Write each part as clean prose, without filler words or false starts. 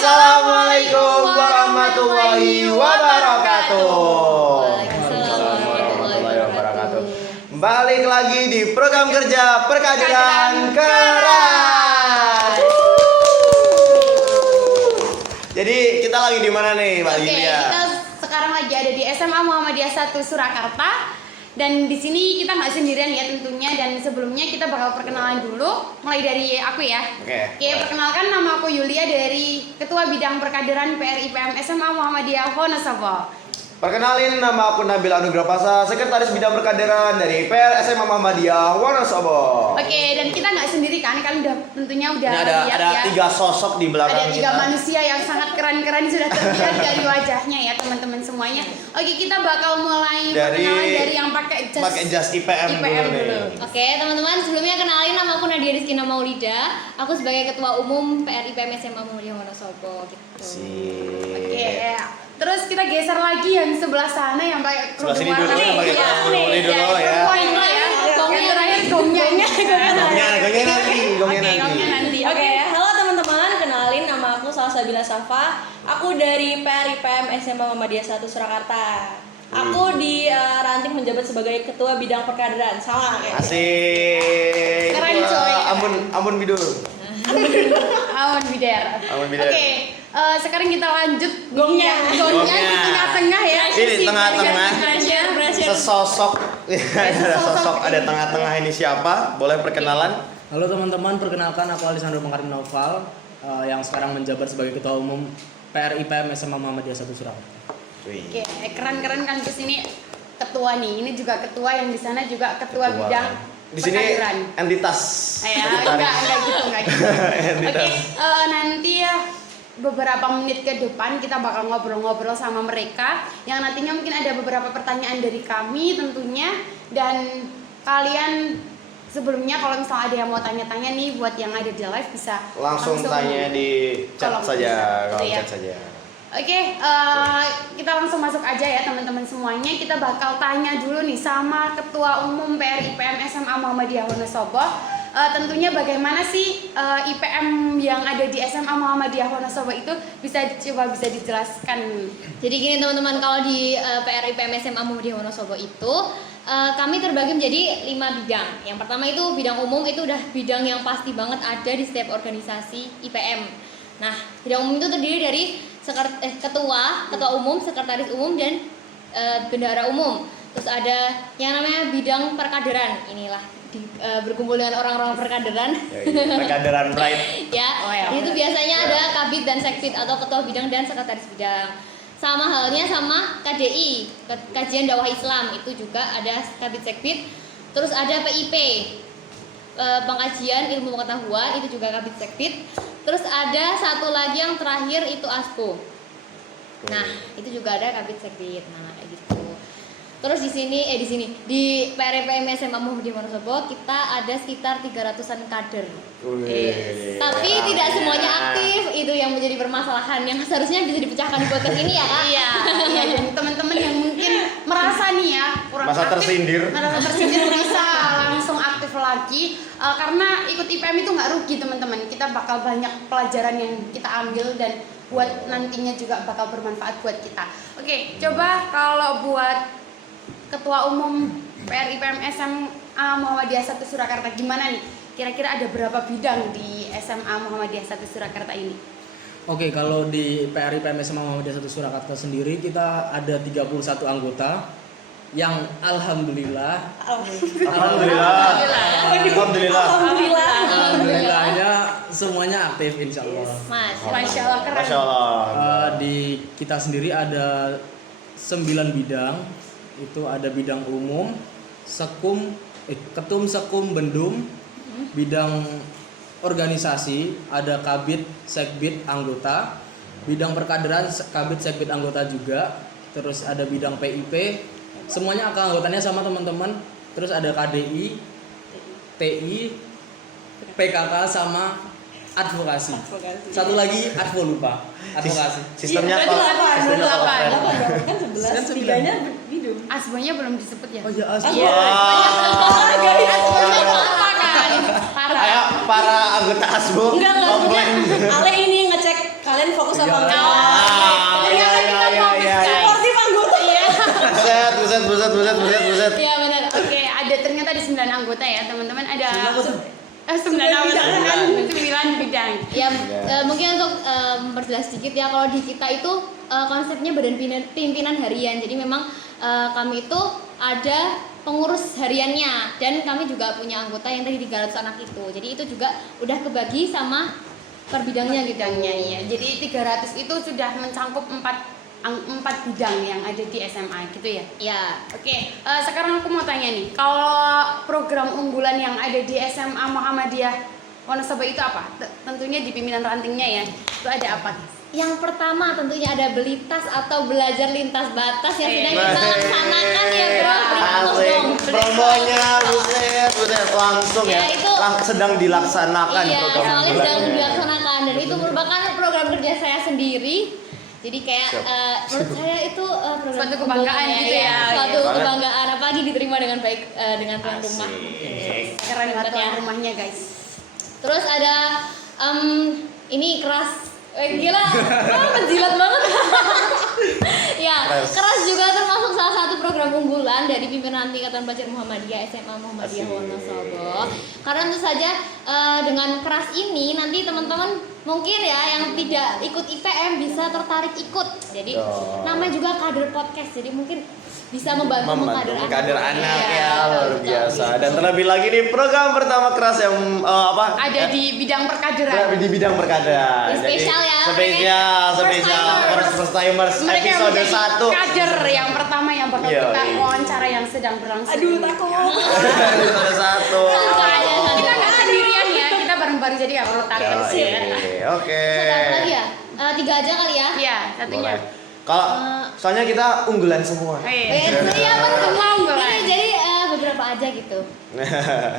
Assalamualaikum warahmatullahi wabarakatuh. Waalaikumsalam warahmatullahi wabarakatuh. Balik lagi di program kerja Perkaderan Keras. Jadi kita lagi di mana nih, Mbak Yulia? Kita sekarang lagi ada di SMA Muhammadiyah 1 Surakarta. Dan di sini kita nggak sendirian ya tentunya, dan sebelumnya kita bakal perkenalan dulu, mulai dari aku ya. Oke, perkenalkan, nama aku Yulia dari Ketua Bidang Perkaderan PRIPM SMA Muhammadiyah Wonosobo. Perkenalin, nama aku Nabil Anugrah Pasa, Sekretaris Bidang Perkaderan dari PR SMA Muhammadiyah Wonosobo. Oke, dan kita nggak sendiri kan, kalian tentunya udah lihat ya. Ada 3 sosok di belakang kita. Ada 3 manusia yang sangat keren-keren, sudah terlihat dari wajahnya ya teman-teman semuanya. Oke, kita bakal mulai perkenalan dari yang pakai jas IPM dulu. Oke, teman-teman, sebelumnya kenalin, nama aku Nadia Rizkina Maulida. Aku sebagai Ketua Umum PRIPM SMA Muhammadiyah Wonosobo gitu. Oke, terus kita geser lagi yang sebelah sana yang pakai kerudung warna nih. Ini dulu ya. Gongnya nanti. Oke, halo teman-teman, kenalin, nama aku Salsabila Safa. Aku dari PRIPM SMA Muhammadiyah 1 Surakarta. Aku dilantik menjabat sebagai Ketua Bidang Perkaderan. Sama kayak. Asik. Keren coy. Amun Bidul. Amun Bidar. Oke, sekarang kita lanjut gongnya di tengah-tengah ya. Ini tengah-tengah. Sesosok ada tengah-tengah, ini siapa? Boleh perkenalan? Halo teman-teman, perkenalkan aku Alisandro Makarim Naufal yang sekarang menjabat sebagai Ketua Umum PRIPM SMA Muhammadiyah 1 Surakarta. Oke, keren-keren kan, ke sini ketua nih. Ini juga ketua, yang di sana juga ketua bidang di sini entitas. Enggak gitu. Oke, nanti ya beberapa menit ke depan kita bakal ngobrol-ngobrol sama mereka, yang nantinya mungkin ada beberapa pertanyaan dari kami tentunya, dan kalian sebelumnya kalau misalnya ada yang mau tanya-tanya nih buat yang ada di live bisa langsung tanya di chat saja, chat saja. Oke, kita langsung masuk aja ya teman-teman semuanya. Kita bakal tanya dulu nih sama Ketua Umum PRIPM SMA Muhammadiyah Wonosobo. Tentunya bagaimana sih IPM yang ada di SMA Muhammadiyah Wonosobo itu, bisa dijelaskan. Jadi gini teman-teman, kalau di PRIPM SMA Muhammadiyah Wonosobo itu kami terbagi menjadi 5 bidang. Yang pertama itu bidang umum, itu udah bidang yang pasti banget ada di setiap organisasi IPM. Nah, bidang umum itu terdiri dari ketua umum, sekretaris umum, dan bendahara umum. Terus ada yang namanya bidang perkaderan. Inilah berkumpul dengan orang-orang perkaderan. Perkaderan Bright. Itu biasanya ada kabid dan sekbid atau ketua bidang dan sekretaris bidang. Sama halnya sama KDI, kajian dakwah Islam, itu juga ada kabid sekbid. Terus ada PIP, pengkajian ilmu pengetahuan, itu juga kabid sekbid. Terus ada satu lagi yang terakhir itu ASPO. Nah, itu juga ada kabid sekbid. Nah, kayak gitu. Terus di PRIPM SMA Muhammadiyah Wonosobo kita ada sekitar 300-an kader. Tapi tidak semuanya aktif, itu yang menjadi permasalahan yang seharusnya bisa dipecahkan di podcast ini ya, Kak. Iya, dan teman-teman yang mungkin merasa nih ya kurang merasa tersindir bisa langsung aktif lagi, karena ikut IPM itu nggak rugi teman-teman. Kita bakal banyak pelajaran yang kita ambil, dan buat nantinya juga bakal bermanfaat buat kita. Oke, coba kalau buat Ketua Umum PRIPM SMA Muhammadiyah 1 Surakarta, gimana nih? Kira-kira ada berapa bidang di SMA Muhammadiyah 1 Surakarta ini? Oke, kalau di PRIPM SMA Muhammadiyah 1 Surakarta sendiri kita ada 31 anggota yang alhamdulillahnya semuanya aktif, insya Allah. Masya Allah, keren. Di kita sendiri ada 9 bidang. Itu ada bidang umum, ketum, sekum, bendum, bidang organisasi, ada kabid, sekbid, anggota, bidang perkaderan, kabid, sekbid, anggota juga, terus ada bidang PIP, semuanya anggotanya sama teman-teman, terus ada KDI, TI, PKK, sama advokasi. Satu lagi lupa. Advokasi. Sistemnya apa? Kan 11. Bidangnya bidung. Asbonya belum disebut ya? Oh iya, para anggota Asbo. Enggak, Ale ini ngecek kalian fokus sama Iya. anggota. Iya. Sportif anggota. Iya. Buset. Iya benar. Oke, ada ternyata ada 9 anggota ya teman-teman. Ada 9 anggota kan 9 bidang. Ya, mungkin untuk memperjelas sedikit ya, kalau di kita itu konsepnya badan pimpinan harian. Jadi memang kami itu ada pengurus hariannya dan kami juga punya anggota yang tadi 300 anak itu. Jadi itu juga udah kebagi sama per bidangnya gitu. Bidangnya iya. Jadi 300 itu sudah mencakup 4 bidang yang ada di SMA gitu ya. Ya, Oke, sekarang aku mau tanya nih, kalau program unggulan yang ada di SMA Muhammadiyah Wonosobo itu apa? Tentunya di pimpinan rantingnya ya. Itu ada apa? yang pertama tentunya ada beli tas atau belajar lintas batas yang sedang kita Baik. laksanakan ya bro. Beri tepuk Asik. dong. Promonya buset langsung ya. Ya, itu- Sedang dilaksanakan Iya, program soalnya sedang unggulannya. dilaksanakan dan itu merupakan program kerja saya sendiri. Jadi kayak menurut saya itu program Suatu kebanggaan unggulan gitu ya. Suatu Banget. kebanggaan apalagi diterima dengan baik dengan tuan rumah. Asik. Keren banget ya. tuan rumahnya guys. Terus ada ini keras. Gila, menjilat banget. Ya, keras juga termasuk salah satu program unggulan dari pimpinan tingkatan pelajar Muhammadiyah SMA Muhammadiyah Asik. Wonosobo. Karena tentu saja dengan keras ini nanti teman-teman mungkin ya yang tidak ikut IPM bisa tertarik ikut. Jadi Oh. namanya juga kader podcast. Jadi mungkin bisa membantu kader anak Iya, ya luar betul. biasa. Dan terlebih lagi nih program pertama keras yang Ada di bidang perkaderan. di bidang perkaderan. Ini spesial ya, Spesial first timers Mereka yang episode menjadi 1. kader yang pertama yang bakal Yoi. kita wawancara yang sedang berlangsung. Aduh, takut. Episode 1. Kita nggak sendirian ya, kita bareng-bareng jadi nggak perlu takut sih. Oke. Terus ada apa lagi ya? 3 aja kali ya. Iya, satunya. Boleh. Kalau soalnya kita unggulan semua. Iya betul. Semua unggulan. Ini jadi beberapa aja gitu.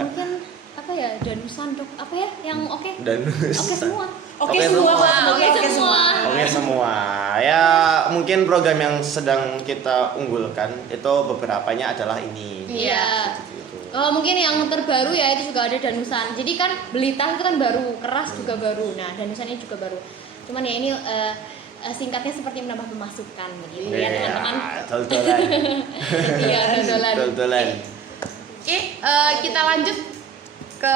Mungkin apa ya, danusan dok apa ya yang oke? Dan Oke semua. Oke semua. Oke semua. Oke semua. Ya mungkin program yang sedang kita unggulkan itu beberapanya adalah ini. Iya. Gitu. Mungkin yang terbaru ya itu juga ada danusan. Jadi kan Belita itu kan baru, keras juga baru. Nah danusan ini juga baru. Cuman ya ini singkatnya seperti menambah pemasukan begitu ya teman-teman. Tol-tolan. Iya dodolan. Tol-tolan. Oke, kita lanjut ke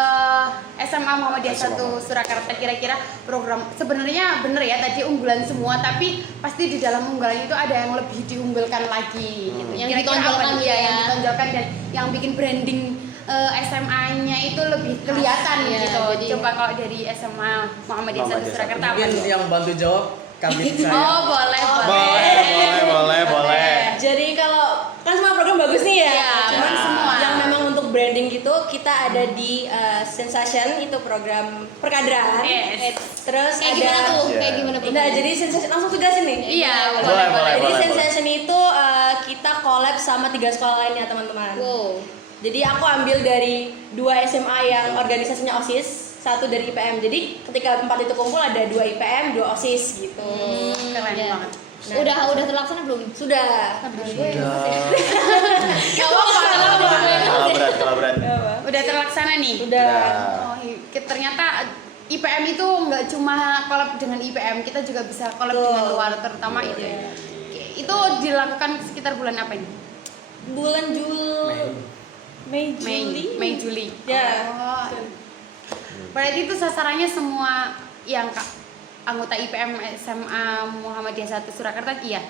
SMA Muhammadiyah 1 Surakarta. Kira-kira program sebenarnya bener ya tadi unggulan semua, tapi pasti di dalam unggulan itu ada yang lebih diunggulkan lagi gitu. Yang Kira-kira ditonjolkan apa nih gitu ya. yang ditonjolkan dan yang bikin branding SMA-nya itu lebih kelihatan Iya, gitu. jadi- Coba kalau dari SMA Muhammadiyah 1 Surakarta apa Mungkin nih? yang bantu jawab kabit saya. Oh, boleh. Boleh. Jadi kalau kan semua program bagus nih ya. Iya, Cuman bagus semua. yang memang untuk branding gitu kita ada di Sensation itu program perkaderan. Yes. Terus Kayak ada gimana tuh? Iya. Kayak gimana tuh? Nah, jadi Sensation langsung tuh jelasin nih. Iya, Boleh. Jadi Sensation itu kita collab sama 3 sekolah lainnya teman-teman. Wow. Jadi aku ambil dari 2 SMA yang organisasinya OSIS, 1 dari IPM. Jadi ketika 4 itu kumpul ada 2 IPM, 2 OSIS gitu. Keren Iya. banget. Nah. Udah terlaksana belum? Sudah. Gak apa-apa. Kalau berat. Udah terlaksana nih. Udah. Oh, ternyata IPM itu nggak cuma collab dengan IPM, kita juga bisa collab Betul. dengan luar, terutama itu. Iya. Oke, itu dilakukan sekitar bulan apa ini? Bulan Mei, Mei, Juli. Ya. Oh. Berarti itu sasarannya semua yang anggota IPM SMA Muhammadiyah 1 Surakarta, iya.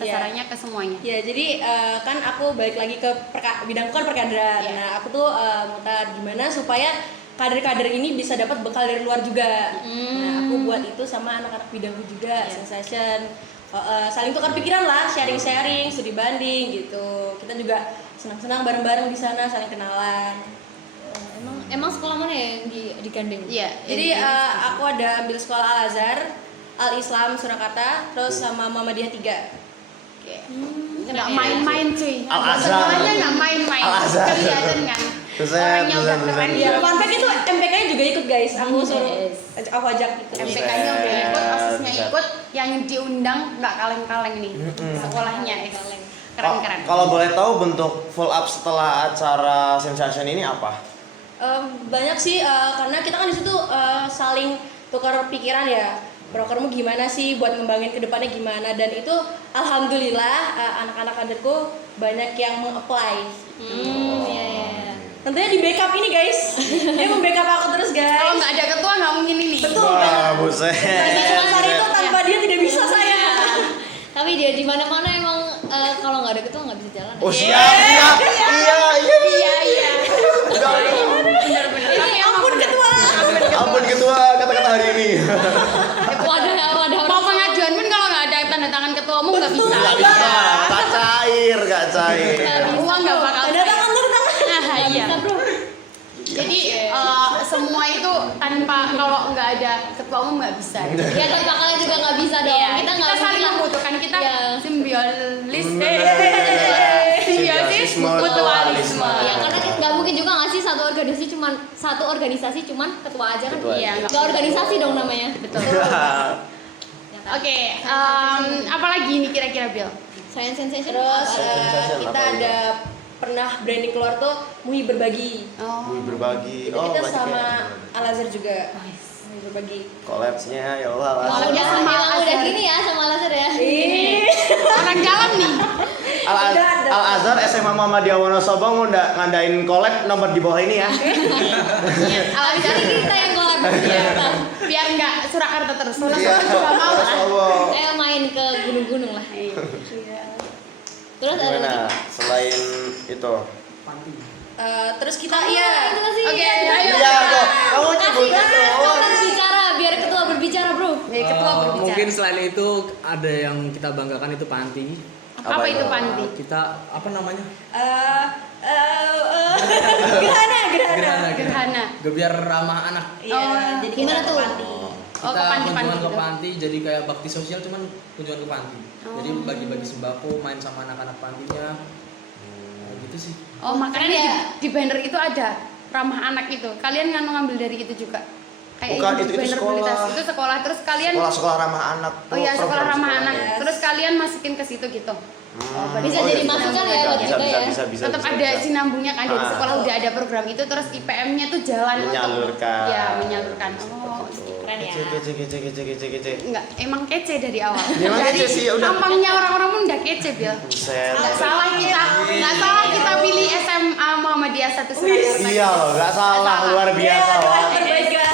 Sasarannya ke semuanya. Ya, jadi kan aku balik lagi ke bidangku kan perkaderan. Iya. Nah, aku tuh mutar gimana supaya kader-kader ini bisa dapat bekal dari luar juga. Nah, aku buat itu sama anak-anak bidangku juga, Sensation. Saling tukar pikiran lah, sharing-sharing, studi banding gitu. Kita juga senang-senang bareng-bareng di sana, saling kenalan. Emang sekolah mana yang digandeng? Iya. Jadi aku ada ambil sekolah Al Azhar, Al Islam Surakarta, terus sama Muhammadiyah 3. Oke. Nggak main-main cuy. Al Azhar. Semuanya nggak main-main. Al Azhar. Kelihatan kan. Buset, Orangnya udah buset, keren buset. ya. Fun fact itu MPK-nya juga ikut guys. Aku suruh, Yes. aku ajak ikut. MPK-nya udah ikut, OSIS-nya Buset. ikut, yang diundang nggak kaleng-kaleng nih sekolahnya. Keren-keren. Kalau boleh tahu bentuk full up setelah acara Sensation ini apa? Banyak sih karena kita kan di situ saling tukar pikiran ya. prokermu gimana sih buat ngembangin ke depannya gimana, dan itu alhamdulillah anak-anak kaderku banyak yang meng-apply. Iya. Tentunya di backup ini guys, dia membackup aku terus Kalau guys. nggak ada ketua nggak mungkin ini. Betul. Wah, buset. Dasar itu tanpa dia tidak bisa saya. Tapi dia di mana-mana emang kalau nggak ada ketua nggak bisa jalan. Oh, siap. Iya. Benar-benar. Tapi Ampun ketua. Ampun ketua kata-kata hari ini. Wadah. mau pengajuan pun kalau nggak ada tanda tangan ketua umum nggak bisa. Gak bisa, gak cair. Uang nggak bakal Ada tangan tertangan. Nah, iya. Bisa, bro. Jadi semua itu tanpa kalau nggak ada ketua umum nggak bisa. Ya tanpa kalian juga nggak bisa dong. Iya, Kita kita nggak saling bilang- membutuhkan, kita Iya. simbiosis Simbiosis mutualisme. Ya karena kan nggak mungkin juga nggak sih satu organisasi cuman ketua aja kan. Ketua aja. Nggak organisasi dong namanya. Betul. Ya kan? Oke, apalagi ini kira-kira Bill? Science sensation. Terus Sensation kita apa ada pernah branding keluar tuh Muhi Berbagi. Oh. Wih, berbagi. Itu kita berarti sama kayak Al Azhar juga. Muhi Berbagi. collapse-nya ya Allah. Kalau udah sama emang udah Azhar. gini ya sama laser ya. Orang dalam nih. Al Azhar SMA Muhammadiyah Wonosobo ngadain collab nomor di bawah ini ya. Abis ini kita yang kolab. Biar nggak Surakarta terus. Soalnya Iya, juga mau lah. Wonosobo. Ayo main ke gunung-gunung lah. Terus ada Gimana? lagi. Selain itu. Terus kita Itu iya. masih. Oke, ayo. Iya, kok. Kamu Kasih nyebutnya doang. berbicara biar ketua berbicara, bro. Jadi ketua berbicara. Mungkin selain itu ada yang kita banggakan itu panti. Apa itu panti? Kita apa namanya? Gerhana. Gerhana. Gebiar ramah anak. Iya, Oh, jadi gimana kita tuh? panti. Oh, Kita ke panti-panti kunjungan ke gitu. panti, jadi kayak bakti sosial cuman kunjungan ke panti. Jadi Oh. bagi-bagi sembako, main sama anak-anak pantinya. Nah, gitu sih. Oh, makanya Keren di banner itu ada ramah anak itu. Kalian ngambil dari itu juga? Kayak Bukan, di itu banner sekolah. berita itu sekolah, terus kalian Sekolah ramah anak. Oh iya, sekolah program ramah sekolahnya. anak. Yes. Terus kalian masukin ke situ gitu. Bisa Oh, jadi iya. masukan ya buat Bisa, kita ya. bisa. Tetap ada sinambungnya kan, dari Ah. sekolah udah ada program itu, terus IPM-nya tuh jalan Menyalurkan. untuk ya menyalurkan. Oh, Keren ya. Kece. enggak, emang kece dari awal. Emang Dari kece sih, ya udah. tampangnya orang-orang pun udah kece, Bil. Buset. Enggak salah kita pilih SMA Muhammadiyah 1 Surakarta. Iya loh, gak salah, luar biasa. Iya, Wak. terbaik guys.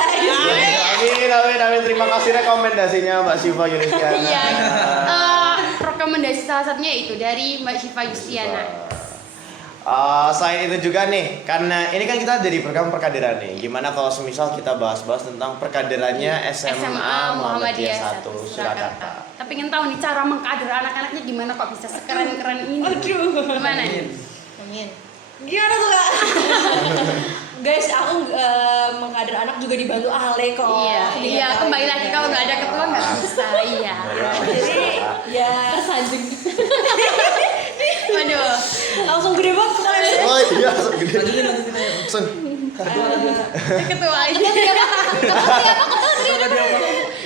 Amin. Terima kasih rekomendasinya Mbak Syifa Yunisiana. Iya. Rekomendasi salah satunya itu dari Mbak Syifa Yustiana. Selain itu juga nih, karena ini kan kita dari program perkaderan nih. Gimana kalau semisal kita bahas-bahas tentang perkaderannya SMA Muhammadiyah 1 Surakarta. Tapi ingin tahu nih cara mengkader anak-anaknya gimana kok bisa sekeren-keren ini? Aduh. Gimana nih? Amin. Gimana tuh kak? Guys, aku mengkader anak juga dibantu Ale kok. Iya, kembali lagi kalau nggak ada ketua nggak bisa, iya. Jadi ya Tersanjung. Waduh. langsung gede banget kalian. Oh iya, gede. Lanjutin aja. Sun. Ketua aja.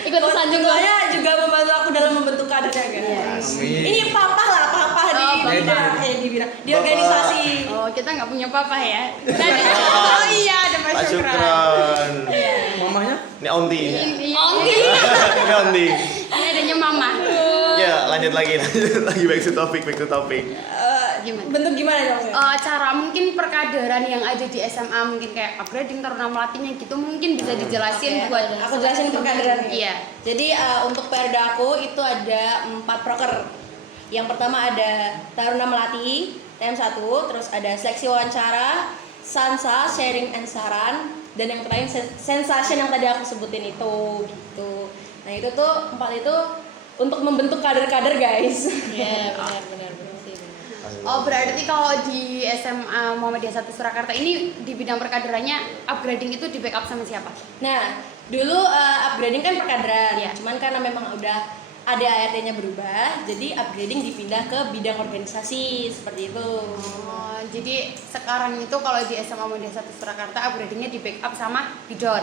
Ikut tersanjung gua. Ketuanya juga membantu aku dalam membentuk kadernya guys. Amin. Ini papa di bidang di organisasi. Oh, kita nggak punya papa ya. Oh iya, ada Mas Pak Syukran. Syukran. Mamanya? Ini Onti. Onti. Ini Onti. Ini adanya mama. Ya, lanjut lagi back to topic. Gimana? Bentuk gimana dong? Cara mungkin perkaderan yang ada di SMA mungkin kayak upgrading taruna melatihnya gitu mungkin bisa dijelasin Oke, buat aku jelasin perkaderan. Iya. Jadi untuk perda aku itu ada 4 proker. Yang pertama ada taruna melatih TM1, terus ada seleksi wawancara, sansa, sharing and saran, dan yang terakhir sensation yang tadi aku sebutin itu gitu. Nah itu tuh 4 itu untuk membentuk kader-kader guys. Iya, benar sih. Oh berarti kalau di SMA Muhammadiyah 1 Surakarta ini di bidang perkaderannya upgrading itu di backup sama siapa? Nah, dulu upgrading kan perkaderan, Iya. cuman karena memang udah ada ART-nya berubah, jadi upgrading dipindah ke bidang organisasi seperti itu. Oh, jadi sekarang itu kalau di SMA Muhammadiyah 1 Surakarta upgradingnya di backup sama Bidor.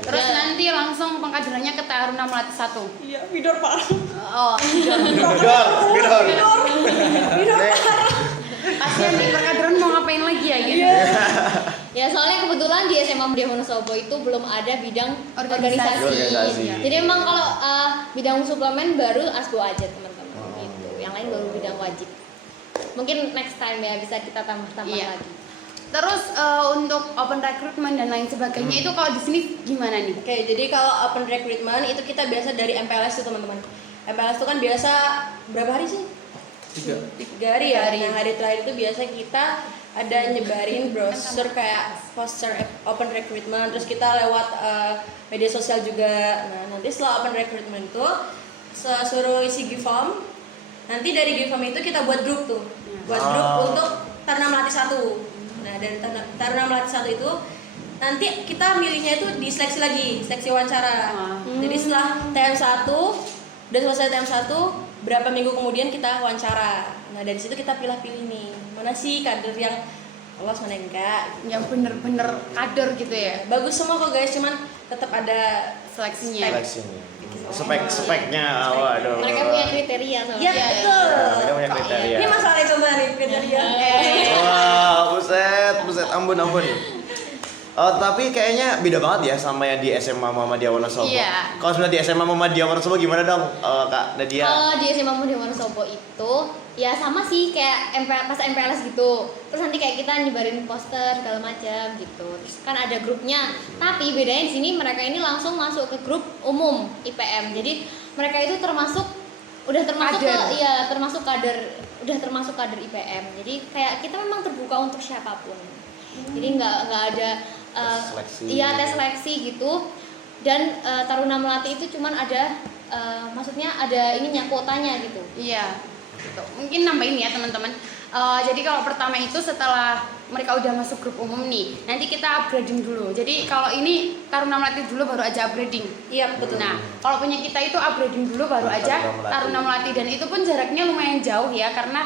Terus Ya. nanti langsung pengkaderannya ke Taruna Melati 1. Iya, bidor parah. Oh, Bidor. Bidor. Bidor Kasihan di perkaderan mau ngapain lagi ya gitu. Iya. Ya soalnya kebetulan di SMA Muhammadiyah Wonosobo itu belum ada bidang organisasi. Organisasi. Jadi emang kalau bidang suplemen baru ASBO aja teman-teman gitu. Yang lain baru bidang wajib. Mungkin next time ya bisa kita tambah-tambah Iya. lagi. Terus untuk open recruitment dan lain sebagainya itu kalau di sini gimana nih? Oke, jadi kalau open recruitment itu kita biasa dari MPLS tuh teman-teman. MPLS itu kan biasa berapa hari sih? 3. 3 hari ya. Nah, hari terakhir itu biasa kita ada nyebarin brosur kayak poster open recruitment, terus kita lewat media sosial juga. Nah, nanti setelah open recruitment itu suruh isi give form. Nanti dari give form itu kita buat grup tuh. Buat grup untuk Taruna Melati 1. Nah, dari Taruna Melati 1 itu nanti kita milihnya itu diseleksi lagi, seleksi wawancara. Jadi setelah TM1 udah selesai TM1, berapa minggu kemudian kita wawancara. Nah, dari situ kita pilih-pilih nih, mana sih kader yang lolos, mana yang enggak. Yang bener-bener kader gitu ya? Bagus semua kok guys, cuman tetap ada Seleksinya. Seleksinya. Spek-speknya, waduh. Mereka punya kriteria soalnya. Iya, betul. Mereka punya kriteria. Ini masalahnya coba nih kriteria. Wah, buset, ampun. Tapi kayaknya beda banget ya sama yang di SMA Muhammadiyah Wonosobo. Iya. Kalau sebenarnya di SMA Muhammadiyah Wonosobo gimana dong, Kak Nadia? Kalau di SMA Muhammadiyah Wonosobo itu ya sama sih kayak pas MPLS gitu. Terus nanti kayak kita nyebarin poster segala macam gitu. Terus kan ada grupnya. Tapi bedanya di sini mereka ini langsung masuk ke grup umum IPM. Jadi mereka itu udah termasuk kader IPM. Jadi kayak kita memang terbuka untuk siapapun. Jadi nggak ada Seleksi. iya tes seleksi gitu. Dan Taruna Melati itu cuman ada maksudnya ada ininya kuotanya gitu. Iya. Gitu. Mungkin nambahin ya teman-teman. Jadi kalau pertama itu setelah mereka udah masuk grup umum nih, nanti kita upgrading dulu. Jadi kalau ini Taruna Melati dulu baru aja upgrading. Iya, betul. Nah, kalau punya kita itu upgrading dulu baru aja Taruna Melati, dan itu pun jaraknya lumayan jauh ya karena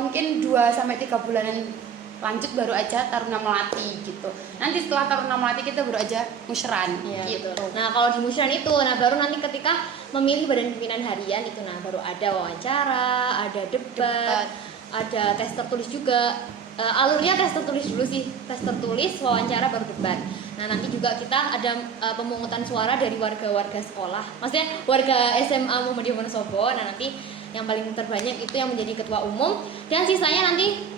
mungkin 2-3 bulanan lanjut baru aja Taruna Melati gitu. Nanti setelah Taruna Melati kita baru aja musyaran gitu. Nah kalau di musyaran itu, nah baru nanti ketika memilih badan pimpinan harian itu, nah baru ada wawancara, ada debat, ada tes tertulis juga. Alurnya tes tertulis dulu sih, tes tertulis, wawancara, baru debat. Nah nanti juga kita ada pemungutan suara dari warga-warga sekolah, maksudnya warga SMA Muhammadiyah Wonosobo. Nah nanti yang paling terbanyak itu yang menjadi ketua umum, dan sisanya nanti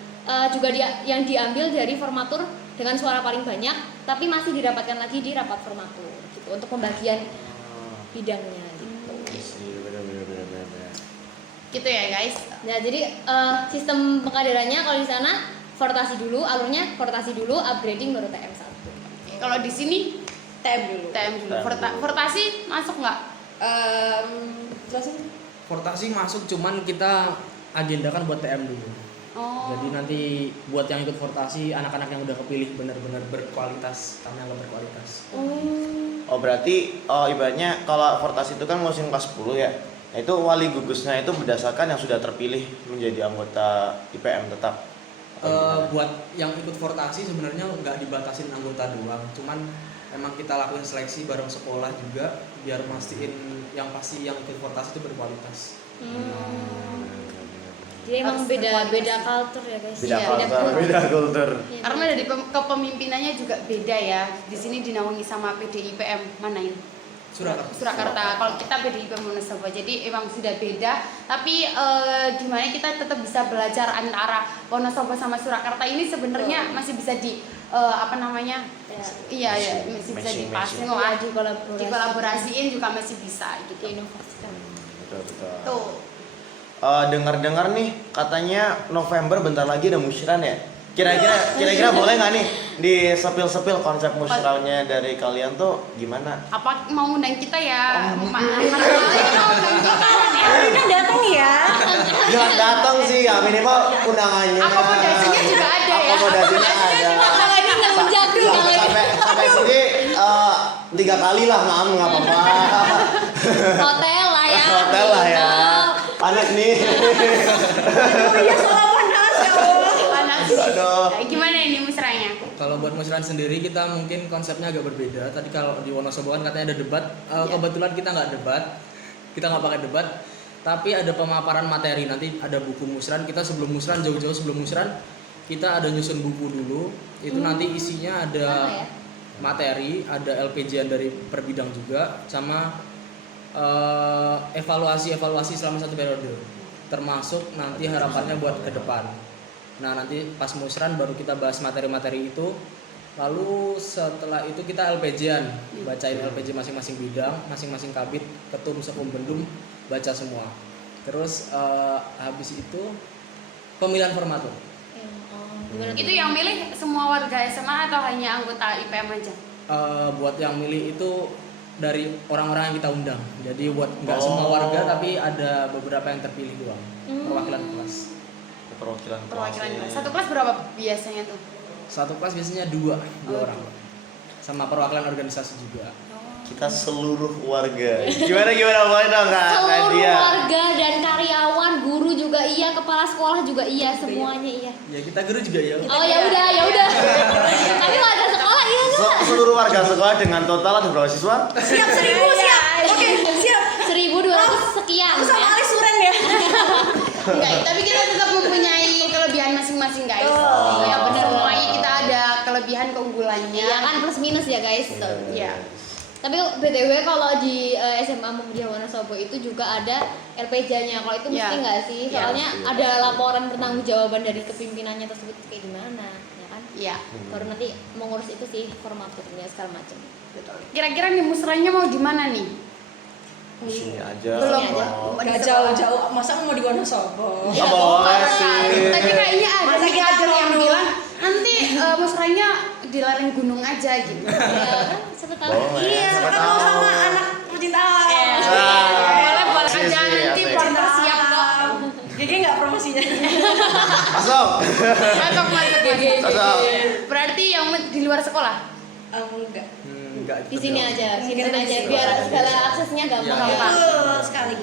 juga yang diambil dari formatur dengan suara paling banyak, tapi masih didapatkan lagi di rapat formatur gitu untuk pembagian bidangnya gitu. Bener. Gitu ya guys. Nah jadi sistem pengkaderannya kalau di sana fortasi dulu, alurnya fortasi dulu, upgrading baru TM1. Kalau di sini TM dulu. TM dulu. Fortasi masuk nggak? Jelasin. Fortasi masuk, cuman kita agendakan buat TM dulu. Oh. Jadi nanti buat yang ikut fortasi, anak-anak yang udah kepilih benar-benar berkualitas, kami yang berkualitas. Oh berarti ibaratnya kalau fortasi itu kan musim kelas 10 ya. Nah, itu wali gugusnya itu berdasarkan yang sudah terpilih menjadi anggota IPM tetap. Buat yang ikut fortasi sebenarnya nggak dibatasin anggota doang, cuman emang kita lakuin seleksi bareng sekolah juga biar mastiin yang pasti yang ikut fortasi itu berkualitas. Jadi emang beda culture ya guys. Beda kultur. Iya, Karena dari kepemimpinannya juga beda ya. Di sini dinaungi sama PDIPM mana ini? Surakarta. Kalau kita PDIP Wonosobo, jadi emang sudah beda. Tapi gimana kita tetap bisa belajar antara Wonosobo sama Surakarta ini sebenarnya masih bisa di iya masih bisa dipasang, dikolaborasiin juga masih bisa gitu. inovasikan. Betul. Tuh. Dengar-dengar nih katanya November bentar lagi ada musyaran ya. Kira-kira boleh nggak nih di sepil konsep musyawarahnya dari kalian tuh gimana? Apa mau undang kita ya? Kan datang ya. Jangan datang sih ya, minimal undangannya. Akomodasinya juga ada ya. Akomodasinya ada. Apalagi nggak menjaga Sampai sini 3 kali lah, maaf nggak apa-apa. hotel lah ya. Hotel lah ya. Panas nih. Iya, soal panas ya Allah. Panas. Aduh. Nah, gimana ini musrahnya? Kalau buat musyawarah sendiri kita mungkin konsepnya agak berbeda. Tadi kalau di Wonosobo kan katanya ada debat. Kebetulan kita nggak debat, kita nggak pakai debat. Tapi ada pemaparan materi, nanti ada buku musyawarah. Kita sebelum musyawarah, jauh-jauh sebelum musyawarah, kita ada nyusun buku dulu. Itu nanti isinya ada Apa ya? materi, ada LPJ-an dari per bidang juga, sama evaluasi selama 1 periode. Termasuk nanti harapannya buat ke depan. Nah, nanti pas musran baru kita bahas materi-materi itu. Lalu setelah itu kita LPJ-an, bacain LPJ masing-masing bidang, masing-masing kabit, ketum, sekum, bendum, baca semua. Terus habis itu pemilihan formatur. Gimana tuh? Itu yang milih semua warga SMA atau hanya anggota IPM aja? Buat yang milih itu dari orang-orang yang kita undang. Jadi buat nggak semua warga, tapi ada beberapa yang terpilih doang. Perwakilan kelas. Perwakilan Perwakilan kelas. kelas. Satu kelas berapa biasanya tuh? Satu kelas biasanya dua orang. Sama perwakilan organisasi juga. Kita seluruh warga. Gimana boleh dong Kak Seluruh Nadia? warga dan karyawan, guru juga iya, kepala sekolah juga iya, semuanya iya. Ya kita guru juga ya. Oh ya udah. Tapi kalau ada sekolah iya nggak? Seluruh warga sekolah dengan total ada berapa siswa? Siap 1000 siap. Oke, siap. 1.200 sekian Aku sama ya. Ali suren ya. Enggak, tapi kita tetap mempunyai kelebihan masing-masing guys. Oh. Ya benar, semuanya kita ada kelebihan keunggulannya. Iya kan plus minus ya guys. Iya. Tapi BTW kalau di SMA Muhammadiyah Wonosobo itu juga ada LPJ-nya. Kalau itu mesti Iya. nggak sih? Iya. Soalnya ada laporan pertanggungjawaban dari kepimpinannya tersebut kayak gimana, ya kan? Iya. Baru nanti mengurus itu sih formaturnya segala macam. Kira-kira nih musrahnya mau di mana nih? Sini aja. Belum. Sini aja. Enggak jauh-jauh. Masa mau di Wonosobo? Ya, boleh sih. Tadi kayaknya ada Masa nih kita kader yang mau- bilang nanti musrahnya di lereng gunung aja gitu. Ya kan? Siapa tahu. Boleh. Iya, Siapa kan mau tahu. sama anak pecinta alam. Boleh sih, aja sih, nanti asik. porter siap kok. Gigi nggak promosinya. Masuk. Masuk. Masuk. Berarti yang di luar sekolah? Enggak. Enggak. Di sini aja, sini Mungkin aja di sini. biar segala aksesnya gampang. Iya. Ya. Betul sekali.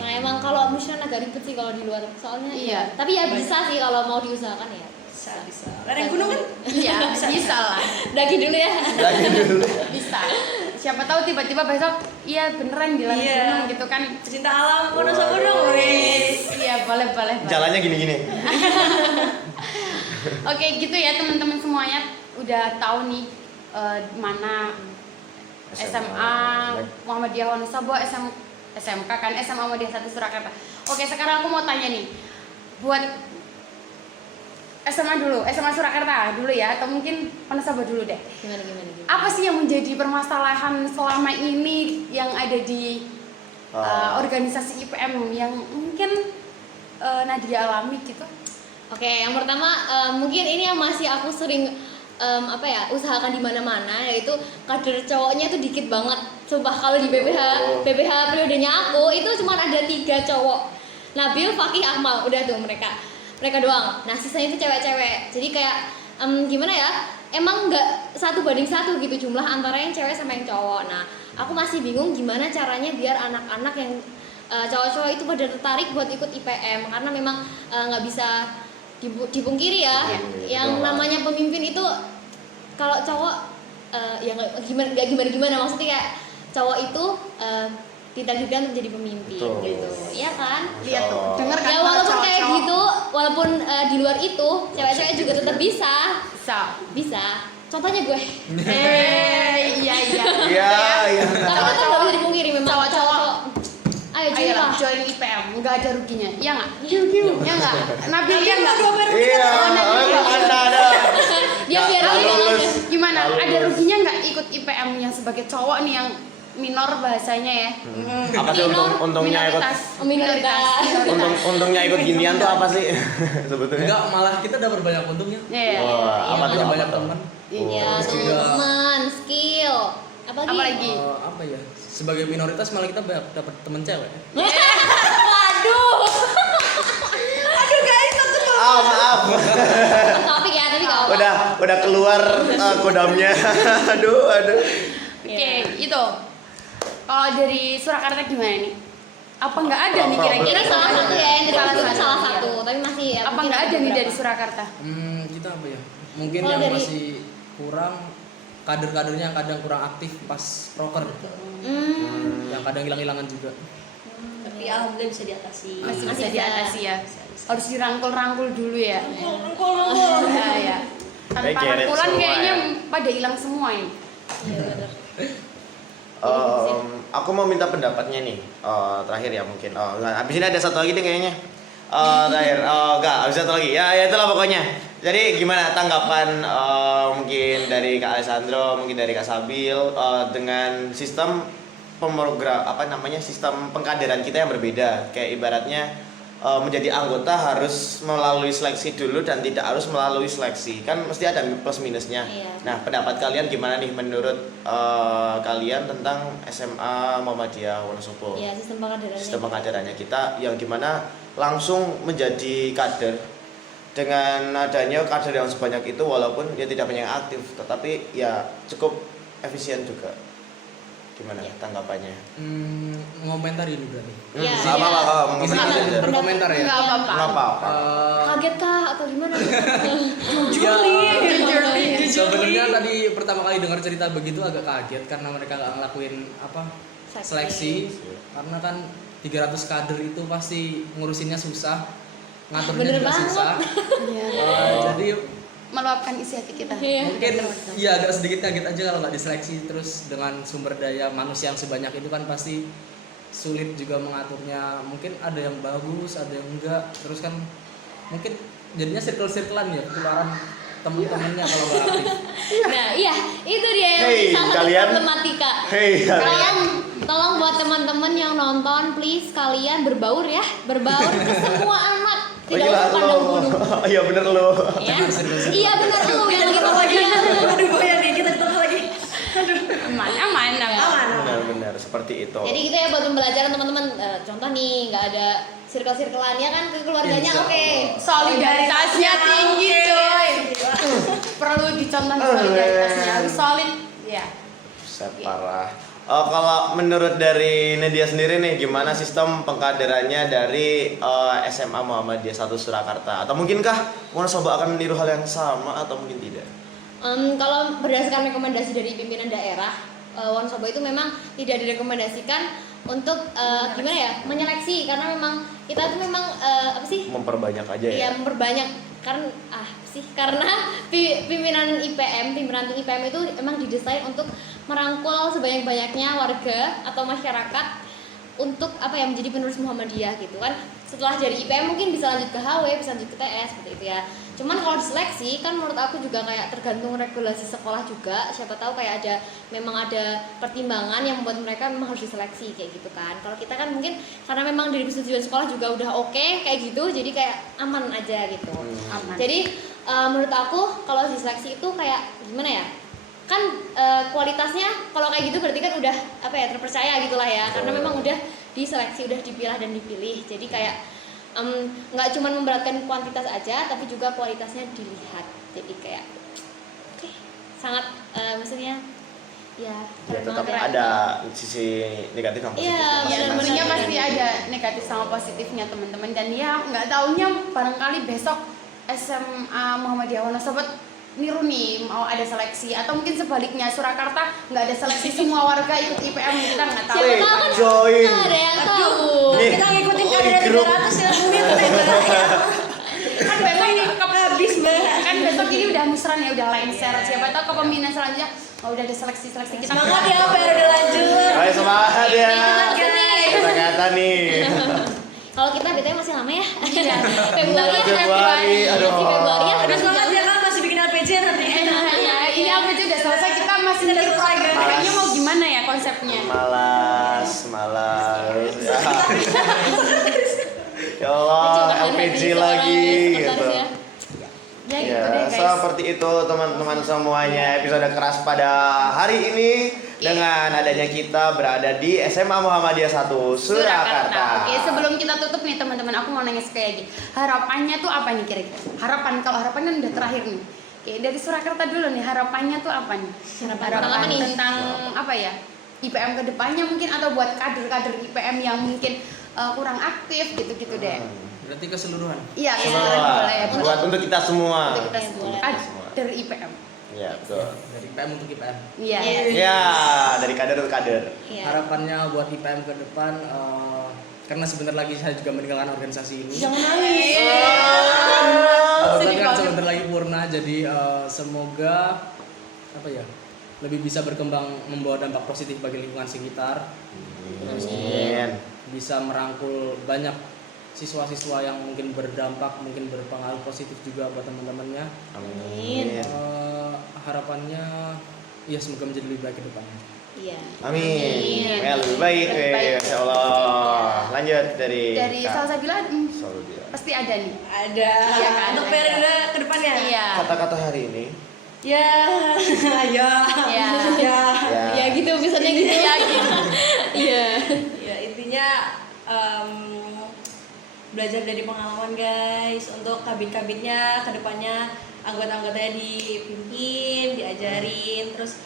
Nah emang kalau musyawarah agak ribet sih kalau di luar, soalnya Iya. Tapi ya bisa sih kalau mau diusahakan ya. Bisa. Lereng gunung kan? Iya, bisa lah. Dagi dulu ya. Lagi dulu. Bisa. Siapa tahu tiba-tiba besok iya beneran di lereng Iya. gunung gitu kan. Pecinta alam Wonosobo dong. Wis. Iya, boleh. Jalannya gini-gini. Oke, gitu ya teman-teman semuanya udah tahu nih mana SMA Muhammadiyah Wonosobo, SMK kan, SMA Muhammadiyah 1 Surakarta. Oke, sekarang aku mau tanya nih. Buat SMA dulu, SMA Surakarta dulu ya, atau mungkin Wonosobo dulu deh. Gimana. Apa sih yang menjadi permasalahan selama ini yang ada di organisasi IPM yang mungkin Nadia alami gitu? Oke, yang pertama mungkin ini yang masih aku sering usahakan di mana-mana, yaitu kader cowoknya itu dikit banget. Sumpah kalau di BPH periodenya aku itu cuma ada 3 cowok. Nabil, Fakih, Akmal, udah tuh mereka doang. Nah sisanya itu cewek-cewek. Jadi kayak gimana ya? Emang nggak 1:1 gitu jumlah antara yang cewek sama yang cowok. Nah aku masih bingung gimana caranya biar anak-anak yang cowok-cowok itu pada tertarik buat ikut IPM, karena memang nggak bisa dipungkiri ya, yang namanya pemimpin itu kalau cowok ya nggak gimana maksudnya kayak cowok itu ditakdirkan menjadi pemimpin. Betul. Gitu ya kan. Lihat tuh, denger kan Ya para walaupun kayak cowok-cowok. gitu, walaupun di luar itu cewek-cewek juga tetap bisa. Contohnya gue. Iya. Iya. Tapi kan nggak bisa dipungkiri memang Cowok-cowok. Ayo Ayo lah, lah. join IPM, nggak ada ruginya. Iya nggak? Iya nggak? Nabil iya nggak? Iya. Mana ada. Dia biar Nggak bilang lulus. aja. Gimana? Nggak Ada lulus. ruginya nggak ikut IPM yang sebagai cowok nih yang minor bahasanya ya? Apa sih untungnya ikut? Minoritas. Untungnya ikut ginian tuh apa sih sebetulnya? Enggak, malah kita dapat banyak untungnya. Iya. Wah, apa tuh? Punya Apa banyak tuh? teman. Iya, Oh, tuh juga. teman, skill. Apalagi? Apalagi? Apa ya? Sebagai minoritas malah kita dapat teman cewek. Waduh. Aduh guys, aku tuh. Maaf. Topik ya, tapi gak apa. Udah keluar kodamnya. Aduh. Oke, itu. Kalau dari Surakarta gimana nih? Apa nggak ada nih kira-kira? Kita salah satu ya, yang Salah disebut satu. salah satu, tapi masih ya. Apa mungkin nggak ada ada nih beberapa. dari Surakarta? Kita apa ya? Mungkin Kalau yang dari- masih kurang kader-kadernya yang kadang kurang aktif pas proker. Yang kadang hilang-hilangan juga. Tapi tapi alhamdulillah bisa diatasi. Masih Masih bisa bisa. diatasi ya. Harus dirangkul-rangkul dulu ya. Rangkul. Ya, ya. Tanpa Kayak carrot rangkulan semua kayaknya ya. pada hilang semua ini. Iya, bener. Aku mau minta pendapatnya nih, terakhir ya mungkin. Abis ini ada satu lagi deh kayaknya. Terakhir, enggak, abis satu lagi. Ya itulah pokoknya. Jadi gimana tanggapan mungkin dari Kak Alessandro, mungkin dari Kak Sabil dengan sistem sistem pengkaderan kita yang berbeda. Kayak ibaratnya menjadi anggota harus melalui seleksi dulu dan tidak harus melalui seleksi. Kan mesti ada plus minusnya. Iya. Nah, pendapat kalian gimana nih menurut kalian tentang SMA Muhammadiyah Wonosobo? Ya, sistem pengkaderannya. Sistem pengkaderannya kita yang dimana langsung menjadi kader dengan adanya kader yang sebanyak itu, walaupun dia tidak banyak yang aktif, tetapi ya cukup efisien juga. Gimana tanggapannya? Ngomentari dulu berarti. Iya. Nggak apa-apa, ngomong Bisa aja. kita berkomentar ya. Enggak apa-apa. Nggak apa-apa. Kaget kah atau gimana? Sebenarnya tadi pertama kali dengar cerita begitu agak kaget karena mereka nggak ngelakuin seleksi. Karena kan 300 kader itu pasti ngurusinnya susah, ngaturnya Bener juga banget. susah. Iya. Jadi Meluapkan isi hati kita. Iya. mungkin ya agak sedikit kaget aja kalau nggak diseleksi, terus dengan sumber daya manusia yang sebanyak itu kan pasti sulit juga mengaturnya. Mungkin ada yang bagus, ada yang enggak, terus kan mungkin jadinya circle-circlean ya, ketularan temen-temennya kalau nggak aktif. Nah, iya, itu dia yang Hey, salah satu kalian. problematika. Hey, Kalian tolong buat teman-teman yang nonton, please kalian berbaur ya, berbaur ke semua anak. Tidak usah pandang bulu. Iya bener lo. Ya. Iya benar lu yang lagi bahagia. Aduh, goyang nih kita ditolong lagi. Aman. Benar-benar seperti itu. Jadi gitu ya buat pembelajaran teman-teman. Contoh nih, nggak ada circle-circleannya kan ke keluarganya, Insya oke. Solidaritasnya tinggi, coy. Perlu dicontoh solidaritasnya harus solid. Ya. Buset, parah. Kalau menurut dari Nadia sendiri nih, gimana sistem pengkaderannya dari SMA Muhammadiyah 1 Surakarta? Atau mungkinkah Wonosobo akan meniru hal yang sama atau mungkin tidak? Kalau berdasarkan rekomendasi dari pimpinan daerah, Wonosobo itu memang tidak direkomendasikan untuk gimana ya, menyeleksi, karena memang kita tuh memang Memperbanyak aja ya. Iya, memperbanyak karena pimpinan ranting IPM itu emang didesain untuk merangkul sebanyak-banyaknya warga atau masyarakat untuk menjadi penerus Muhammadiyah gitu kan. Setelah dari IPM mungkin bisa lanjut ke HW, bisa lanjut ke TS seperti itu ya. Cuman kalau diseleksi kan menurut aku juga kayak tergantung regulasi sekolah juga. Siapa tahu kayak memang ada pertimbangan yang membuat mereka memang harus diseleksi kayak gitu kan. Kalau kita kan mungkin karena memang dari persetujuan sekolah juga udah oke kayak gitu, jadi kayak aman aja gitu. Aman. Jadi menurut aku kalau diseleksi itu kayak gimana ya? Kan kualitasnya kalau kayak gitu berarti kan udah terpercaya gitulah ya, karena memang udah diseleksi, udah dipilah dan dipilih. Jadi kayak nggak cuma memberatkan kuantitas aja, tapi juga kualitasnya dilihat. Jadi kayak sangat maksudnya ya Tetap keren. ada sisi negatif dan positif. Iya, Ya, benar-benar. tentunya pasti ada negatif sama positifnya teman-teman, dan ya nggak taunya barangkali besok SMA Muhammadiyah Wonosobo niru nih mau ada seleksi, atau mungkin sebaliknya Surakarta nggak ada seleksi, semua warga ikut IPM, kita nggak tahu. Siapa tahu kan Join. ada yang tahu. Nih. Kita ngikutin Oh, kader di grup. 300 ya, menit ya. Kan besok Habis banget. kan besok ini udah musran ya, udah lengser, siapa tahu kepemimpinan selanjutnya udah ada seleksi kita. Semangat ya, PR udah lanjut. Ayo semangat ya. Guys. Kata-kata nih. Kalau kita BTW masih lama ya. Iya. Februari ya. Februari, aduh. Masih Februari ya. Udah semangat ya kan, masih bikin LPJ nanti. Ya, ini apa juga selesai, kita masih mikir kayaknya mau gimana ya konsepnya. Malas. Ya Allah, LPG lagi gitu. Ya gitu Ya, deh guys. seperti itu teman-teman semuanya, episode keras pada hari ini dengan adanya kita berada di SMA Muhammadiyah 1 Surakarta. Oke, sebelum kita tutup nih teman-teman, aku mau nanya sekali lagi. Harapannya tuh apa nih kira-kira? Kalau harapan kan udah terakhir nih. Oke, dari Surakarta dulu nih, harapannya tuh apa nih? Tentang apa nih? Tentang apa ya? IPM kedepannya mungkin, atau buat kader-kader IPM yang mungkin kurang aktif gitu-gitu deh. Berarti keseluruhan. Iya, Semua, boleh. untuk kita semua. Untuk kita semua. Boleh. Kader IPM. Ya, betul. Dari IPM untuk IPM. Iya. Iya. Ya, dari kader ke kader. Iya. Harapannya buat IPM ke depan karena sebentar lagi saya juga meninggalkan organisasi ini. Jangan nangis. Kebetulan kan sebentar lagi purna, jadi semoga apa ya, lebih bisa berkembang, membawa dampak positif bagi lingkungan sekitar. Amin. Bisa merangkul banyak siswa-siswa yang mungkin berdampak, mungkin berpengaruh positif juga buat teman-temannya. Amin. Harapannya ya semoga menjadi lebih baik ke depannya. Iya. Amin. Ya, lebih baik, Lebih baik. Masya Allah. Lanjut dari Kak Salsabila Salsabila. pasti ada nih. Ada. Iya kan, Untuk ada. periode ke depannya. Iya. Kata-kata hari ini. Ya. Ya. Ya. Ya. Ya gitu, misalnya gitu. Iya gitu. Iya. Ya intinya belajar dari pengalaman guys, untuk kabit-kabitnya kedepannya anggota-anggotanya dipimpin, diajarin, terus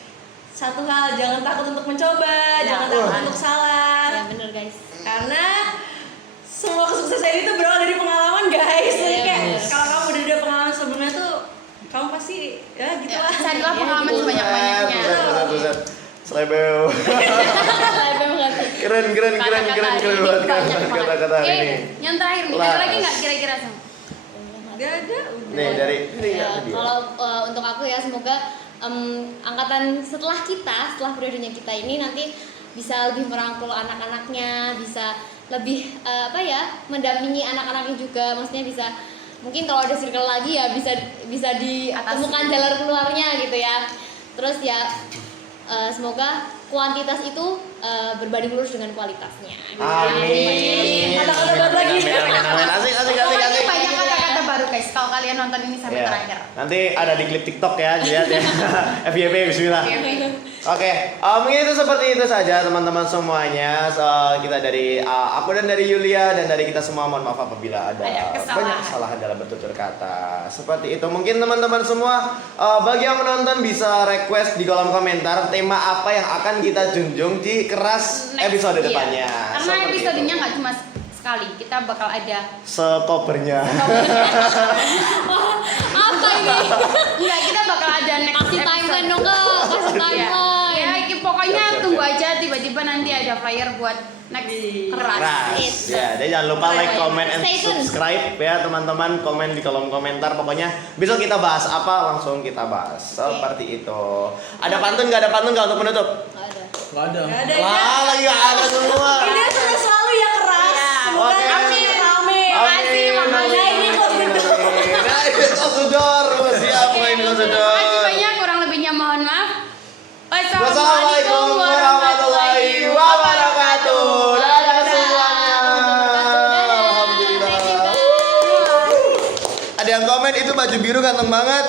satu hal jangan takut untuk mencoba, jangan takut untuk salah, Ya bener guys. karena semua kesuksesan itu berawal dari pengalaman guys. Jadi Iya, kayak bener. kalau kamu udah ada pengalaman sebelumnya tuh kamu pasti ya gitu Ya, lah. carilah Ya, pengalaman gitu. sebanyak-banyaknya. Buset. Slebeu. Live banget. Keren banget kata-kata hari ini. Yang terakhir nih, ada lagi nggak kira-kira Sam? Gak ada, udah. Nih dari Ya, tadi. kalau untuk aku ya semoga angkatan setelah periodenya kita ini nanti bisa lebih merangkul anak-anaknya, bisa lebih mendampingi anak-anaknya juga, maksudnya bisa mungkin kalau ada circle lagi ya bisa ditemukan jalan keluarnya gitu ya. Terus ya semoga kuantitas itu berbanding lurus dengan kualitasnya. Amin. Kata-kata baru lagi. Amin. Asik. Pokoknya banyak kata-kata baru guys kalau kalian nonton ini sampai Ya. terakhir. Nanti ada di klip TikTok ya, lihat ya. FYP bismillah. Oke, mungkin itu seperti itu saja teman-teman semuanya. Kita dari aku dan dari Yulia dan dari kita semua, mohon maaf apabila ada banyak kesalahan dalam bertutur kata. Seperti itu. Mungkin teman-teman semua bagi yang menonton bisa request di kolom komentar tema apa yang akan kita junjung di keras episode Iya. depannya. Karena Seperti episodenya itu. nggak cuma sekali, kita bakal ada Sekopernya. Apa ini? Enggak, kita bakal ada next Kasih timeline dong kak, kasih timeline. Ya, pokoknya Siap. tunggu aja tiba-tiba nanti ada flyer buat next keras. Keras. Ya, dan jangan lupa like, comment, and Stay tune. subscribe ya teman-teman. Komen di kolom komentar. Pokoknya besok kita bahas apa langsung kita bahas. Seperti itu. Ada pantun nggak? Ada pantun nggak untuk menutup? Nggak ada. Nggak ada. Gak ada ya. Wah, lagi nggak ada semua. Ini sudah selalu ya keras. Semoga Oke. amin. Amin. Makasih, makasih. Nah, ini close the door. Nah, ini close the door. Siap, ini close the Terima door. kasih banyak, kurang lebihnya mohon maaf. Wassalamualaikum warahmatullahi wabarakatuh. Dadah semuanya. Alhamdulillah. Ada yang komen itu baju biru ganteng banget.